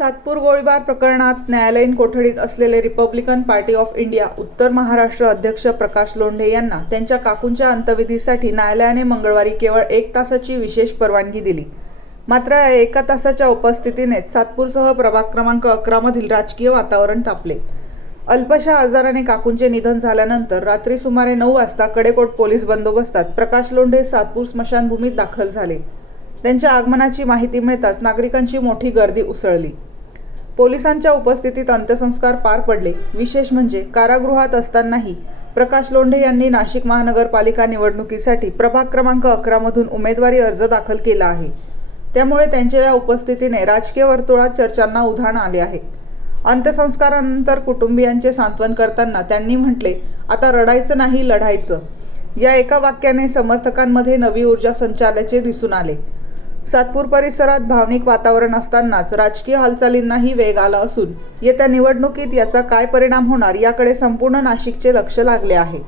सातपूर गोळीबार प्रकरणात न्यायालयीन कोठडीत असलेले रिपब्लिकन पार्टी ऑफ इंडिया उत्तर महाराष्ट्र अध्यक्ष प्रकाश लोंढे यांना त्यांच्या काकूंच्या अंत्यविधीसाठी न्यायालयाने मंगळवारी केवळ 1 तासाची विशेष परवानगी दिली. मात्र या 1 तासाच्या उपस्थितीनेच सातपूरसह प्रभाग क्रमांक 11 मधील राजकीय वातावरण तापले. अल्पशा आजाराने काकूंचे निधन झाल्यानंतर रात्री सुमारे 9 वाजता कडेकोट पोलीस बंदोबस्तात प्रकाश लोंढे सातपूर स्मशानभूमीत दाखल झाले. त्यांच्या आगमनाची माहिती मिळताच नागरिकांची मोठी गर्दी उसळली. पोलिसांच्या उपस्थितीत अंत्यसंस्कार पार पडले. विशेष म्हणजे कारागृहात असतानाही प्रकाश लोंढे यांनी नाशिक महानगरपालिका निवडणुकीसाठी प्रभाग क्रमांक 11 मधून उमेदवारी अर्ज दाखल केला आहे. त्यामुळे त्यांच्या या उपस्थितीने राजकीय वर्तुळात चर्चांना उधाण आले आहे. अंत्यसंस्कारानंतर कुटुंबियांचे सांत्वन करताना त्यांनी म्हटले, आता रडायचं नाही, लढायचं. या एका वाक्याने समर्थकांमध्ये नवी ऊर्जा संचारल्याचे दिसून आले. सातपूर परिसरात भावनिक वातावरण असतानाच राजकीय हालचालींनाही वेग आला असून येत्या निवडणुकीत याचा काय परिणाम होणार याकडे संपूर्ण नाशिकचे लक्ष लागले आहे.